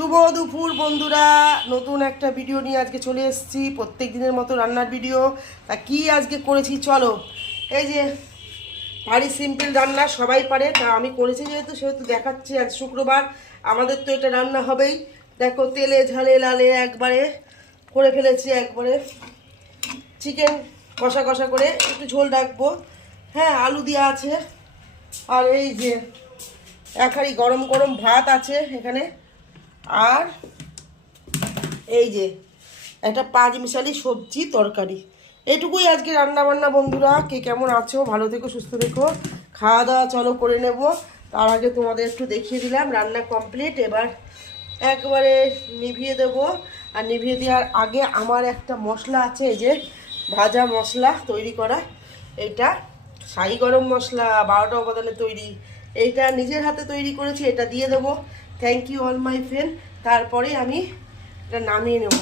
শুভ দুপুর বন্ধুরা, নতুন একটা ভিডিও নিয়ে আজকে চলে এসেছি। প্রত্যেক দিনের মতো রান্নার ভিডিও। তা কি আজকে করেছি চলো। এই যে ভারী সিম্পল রান্না, সবাই পারে, তা আমি করেছি সেহেতু দেখাচ্ছি। আজ শুক্রবার, আমাদের তো এটা রান্না হবেই। দেখো, তেলে ঝালে লালে একবারে করে ফেলেছি। একবারে চিকেন কষা কষা করে একটু ঝোল রাখবো। হ্যাঁ, আলু দেওয়া আছে। আর এই যে এক হাঁড়ি গরম গরম ভাত আছে এখানে। আর এই যে একটা পাঁচ মিশালি সবজি তরকারি। এটুকুই আজকে রান্না বান্না বন্ধুরা। কে কেমন আছো, ভালো থেকো, সুস্থ থেকো। খাওয়া দাওয়া চলো করে নেব। তার আগে তোমাদের একটু দেখিয়ে দিলাম রান্না কমপ্লিট। এবার একবারে নিভিয়ে দেব। আর নিভিয়ে দেওয়ার আগে আমার একটা মশলা আছে, এই যে ভাজা মশলা তৈরি করা। এইটা শাহি গরম মশলা, 12টা উপাদানে তৈরি। এইটা নিজের হাতে তৈরি করেছি, এটা দিয়ে দেবো। Thank you all my friend. তারপরে আমি এটা নামিয়ে নেব।